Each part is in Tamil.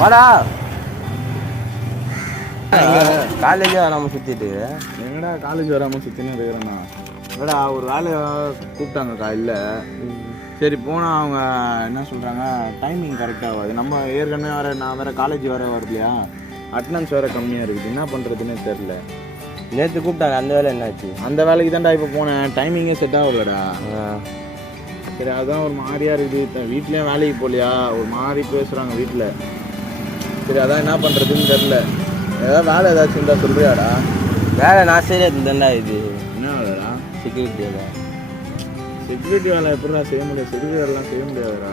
வாடா. காலேஜே வராமல் சுற்றிட்டு எங்கடா காலேஜ் வராமல் சுற்றினே இருக்கிறேண்ணா. இல்லடா ஒரு வேலை கூப்பிட்டாங்கக்கா. இல்லை சரி போனால் அவங்க என்ன சொல்கிறாங்க, டைமிங் கரெக்டாக ஆகாது. நம்ம ஏற்கனவே நான் வேறு காலேஜ் வேறு வருது இல்லையா, அட்டனன்ஸ் வேறு கம்மியாக இருக்குது. என்ன பண்ணுறதுன்னு தெரில. நேற்று கூப்பிட்டாங்க, அந்த வேலை என்னாச்சு? அந்த வேலைக்கு தான்டா இப்போ போனேன். டைமிங்கே செட் ஆகலடா. சரி அதுதான் ஒரு மாதிரியாக இருக்குது. வீட்லேயும் வேலைக்கு போகலையா, ஒரு மாதிரி பேசுகிறாங்க வீட்டில். சரி அதான் என்ன பண்ணுறதுன்னு தெரில. ஏதாவது வேலை ஏதாச்சும் இருந்தால் சொல்கிறியாடா? வேலை நான் சரியாக இருந்தேன்டா. இது என்ன வேலைடா? செக்யூரிட்டி வேலை. செக்யூரிட்டி வேலை எப்படிடா செய்ய முடியாது? செக்யூரிட்டி வேலைலாம் செய்ய முடியாதுடா.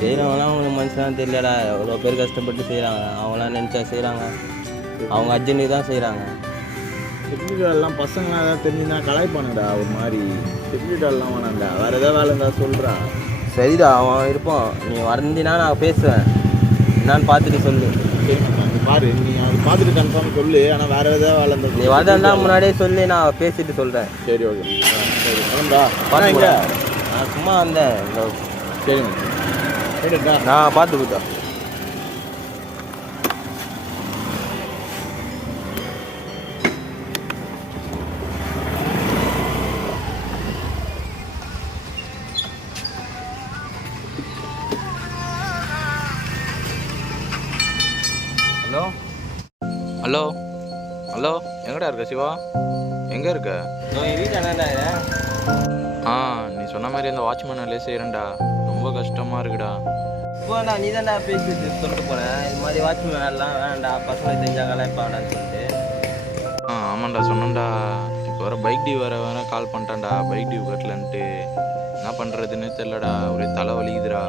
செய்கிறவங்களாம் அவங்களுக்கு மனுஷனாக தெரியலடா. எவ்வளோ பேர் கஷ்டப்பட்டு செய்கிறாங்க. அவங்களாம் நினச்சா செய்கிறாங்க. அவங்க அர்ஜென்ட்டுக்கு தான் செய்கிறாங்க. செக்யூரிட்டி வேலைலாம் பசங்களாம் ஏதாவது தெரிஞ்சுன்னா கலாய்ப்பானுடா ஒரு மாதிரி. செக்யூரிட்டி வேலைலாம் வேணாண்டா. வேறு ஏதாவது வேலை இருந்தால் சொல்கிறா. சரிடா, அவன் இருப்போம். நீ வந்தினா நான் பேசுவேன். என்னான்னு பார்த்துட்டு சொல்லு. சரி பாரு, நீ அது பார்த்துட்டு கன்ஃபார்ம் சொல்லு. ஆனால் வேறு ஏதாவது வேலை இருந்தால் நீ வரதா முன்னாடியே சொல்லி நான் பேசிட்டு சொல்கிறேன். சரி ஓகே. சரி சொல்லுடா. பாருங்க, நான் சும்மா வந்தேன். சரிங்க சரிடா, நான் பார்த்து கொடுத்தா. ஹலோ ஹலோ ஹலோ, எங்கடா இருக்க சிவா? எங்கே இருக்க? என் வீட்டில் என்னடா? நீ சொன்ன மாதிரி அந்த வாட்ச்மேன் வேலையே செய்கிறேன்டா. ரொம்ப கஷ்டமாக இருக்குடா. இப்போடா நீ தான்டா பேசிட்டு சொல்லிட்டு போனேன். இது மாதிரி வாட்ச்மேன் எல்லாம் வேண்டாம்டா, பசங்க தெரிஞ்சாங்களா இருப்பாங்கடான்னு சொல்லிட்டு. ஆமாண்டா சொன்னேன்டா. இப்போ வர பைக் டியூ வேறு கால் பண்ணிட்டான்டா. பைக் டியூ கட்டலன்ட்டு என்ன பண்ணுறதுன்னு தெரிலடா. ஒரே தலை வலிக்குதுடா.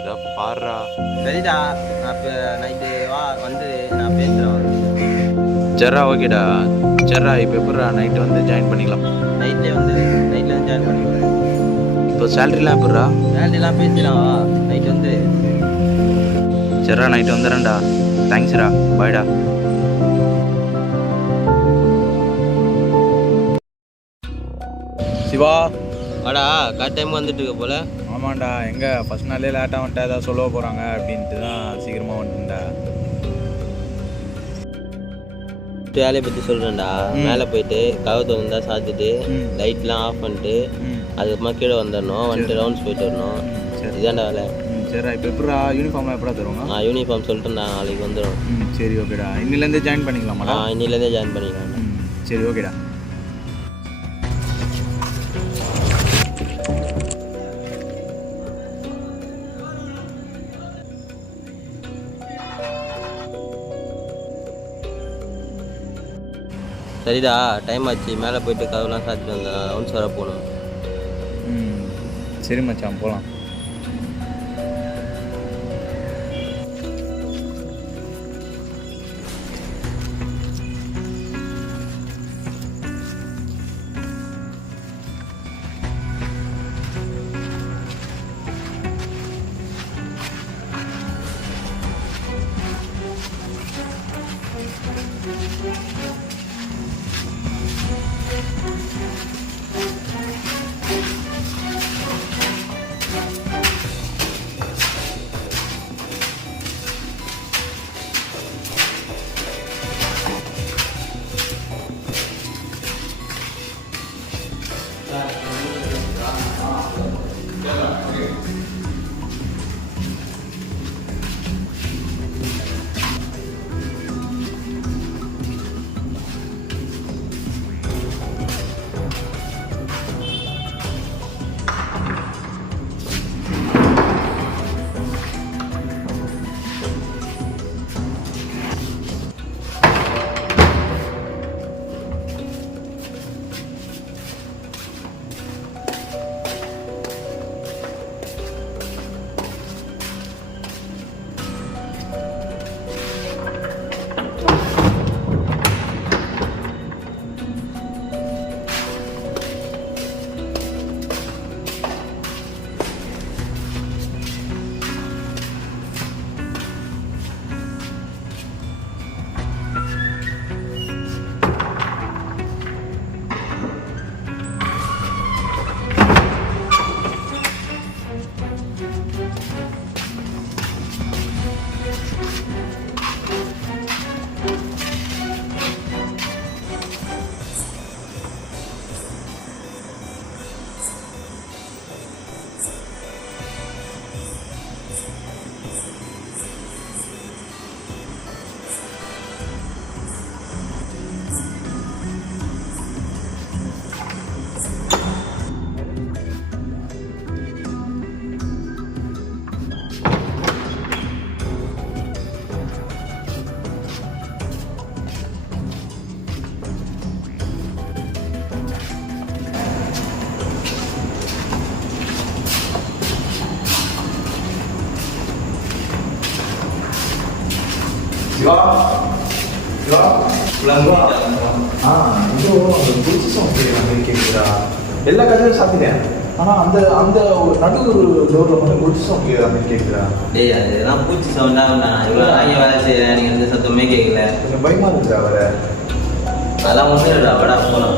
ஏதாவது பாடுறா. சரிடா, நான் இப்போ நைட்டு வா வந்து நான் பேசுகிறேன். சரிடா ஓகேடா. சரிடா இப்போ எப்படிடா நைட்டு வந்து ஜாயின் பண்ணிக்கலாம்? நைட்டில் ஜாயின் பண்ணிக்கலாம். இப்போ சேலரிலாம் எப்படிடா? சேலரிலாம் பேசிடலாம். வா நைட்டு வந்து. சரிடா நைட்டு வந்துடுறேன்டா. தேங்க்ஸ்டா, பாய்டா. சிவா வாடா, கரெக்ட் டைம் வந்துட்டு இருக்க போல. ஆமாண்டா. எங்கே ஃபஸ்ட் நாளே லேட்டாக வந்துட்டா ஏதாவது சொல்ல போகிறாங்க அப்படின்ட்டு தான் சீக்கிரமாக வந்துட்டேன்டா. வேலையை பற்றி சொல்கிறேன்டா. மேலே போயிட்டு கதவை திறந்தா சாத்திட்டு லைட்லாம் ஆஃப் பண்ணிட்டு அதுக்கப்புறமா கீழே வந்துடணும். வந்துட்டு ரவுண்ட்ஸ் போயிட்டு வரணும். இதாண்டா வேலை. சரி இப்போ எப்படா யூனிஃபார்ம்லாம் எப்படா தருவாங்க? யூனிஃபார்ம் சொல்லிட்டு நான் நாளைக்கு வந்துடும். சரி ஓகேடா. இன்னிலேருந்தே ஜாயின் பண்ணிக்கலாமாடா? இன்னிலேருந்தே ஜாயின் பண்ணிக்கலாம். சரி ஓகேடா. சரிடா, டைம் ஆச்சு. மேலே போயிட்டு கதவுலாம் சாத்திட்டு வந்தேன். ரவுண்ட்ஸ் வர போகணும். சரி மச்சான் போகலாம். எல்லா கதையும் சாப்பிட்டேன் ஆனால் அந்த அந்த நடு டோரில் மட்டும் குடிச்சு சாப்பிட்டு அப்படின்னு கேட்குறா. டேய் அதெல்லாம் பூச்சி சவுண்டா நான் இவ்வளோ நாங்கள் வேலை செய்கிறேன், நீங்கள் எந்த சத்தமே கேட்கல. கொஞ்சம் பயமா இருக்குதா வர? அதெல்லாம் ஒன்றும் இல்லைடா, வாடா போகலாம்.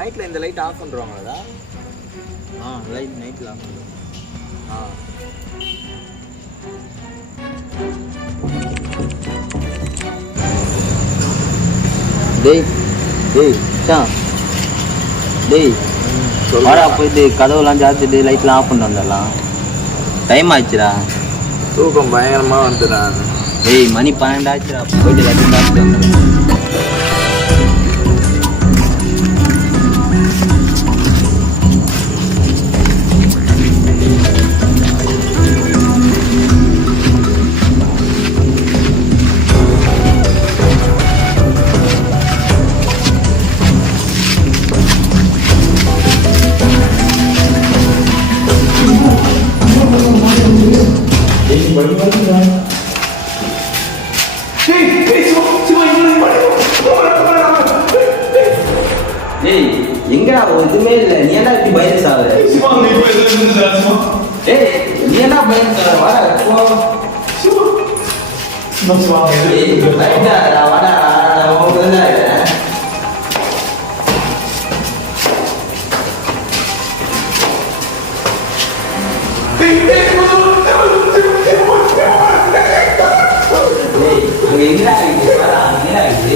நைட்டில் இந்த லைட் ஆஃப் பண்ணுறாங்களா? லைட் நைட்டில் ஆஃப் பண்ணுறோம். டேய் டேய் சான் டேய் வாடா போயிட்டு கதவுலாம் சாத்திட்டு லைட்லாம் ஆஃப் பண்ணி வந்துடலாம். டைம் ஆச்சுடா. தூக்கம் பயங்கரமாக வந்துடுறேன். டேய் மணி 12 ஆச்சுடா, போயிட்டு எல்லாத்தையும் பார்த்துட்டு வந்துடலாம். டேய் எங்கடா எதுவுமே இல்லை, நீ என்ன இப்படி பயந்து சாகுற? டேய் நீ என்ன பயந்து சாகுற? வாடா பயந்தாடா, வாடா அங்க எங்கடா இருக்கு? வாடா எங்கடா இருக்கு?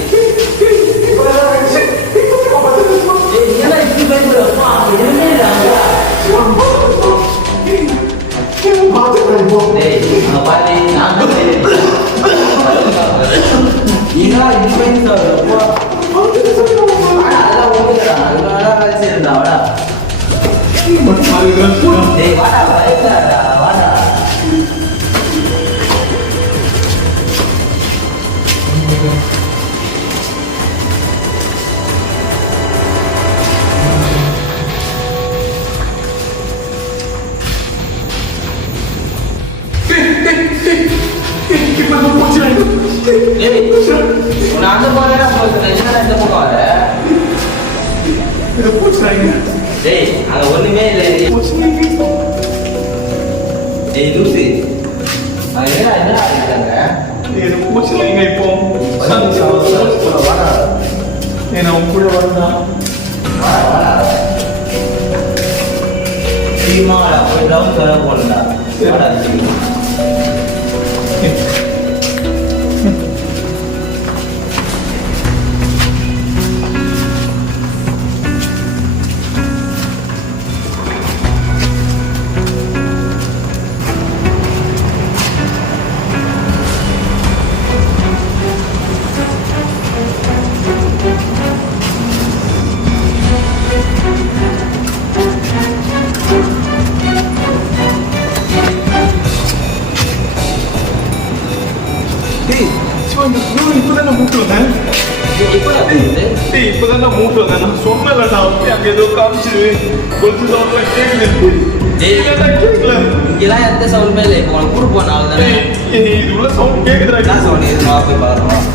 ஒண்ணுமே இல்லை. லூசு என்னடா இப்போ என்ன உள்ள வரதா போய் ரவுண்ட் வர போடா. இப்பதான் மூட்டு வந்தேன். இப்பதான் நான் மூட்டு வந்தேன். நான் சொன்னலடா அங்க ஏதோ காமிச்சு கொஞ்சம் சவுண்ட் கேட்கல. இங்கெல்லாம் எந்த சவுண்டுமே இல்லை. இப்போ உனக்கு கூட்டு போன ஆள் தானே இது உள்ள சவுண்ட் கேட்குதுடா. என்ன சவுண்ட்? இது வா போய் பார்க்கலாம்.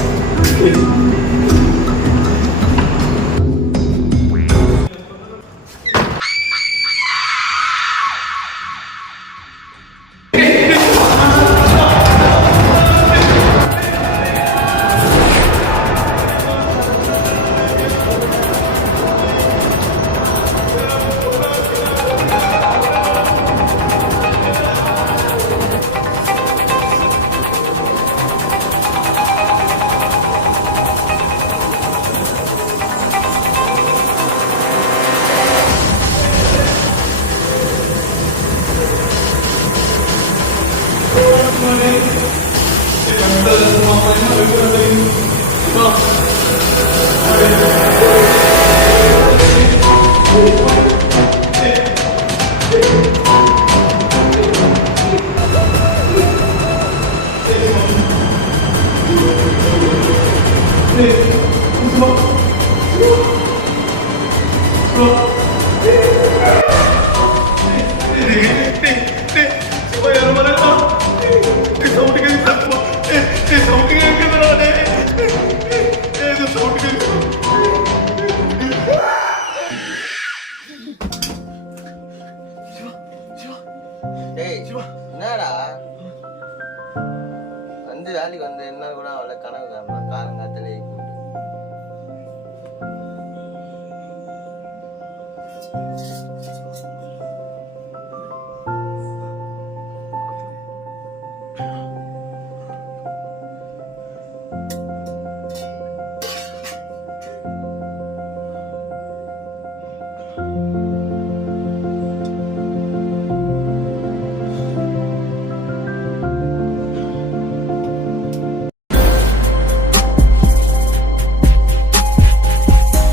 கூட அவ்வளோ கனவு காரணம் காலங்காத்திலே போட்டு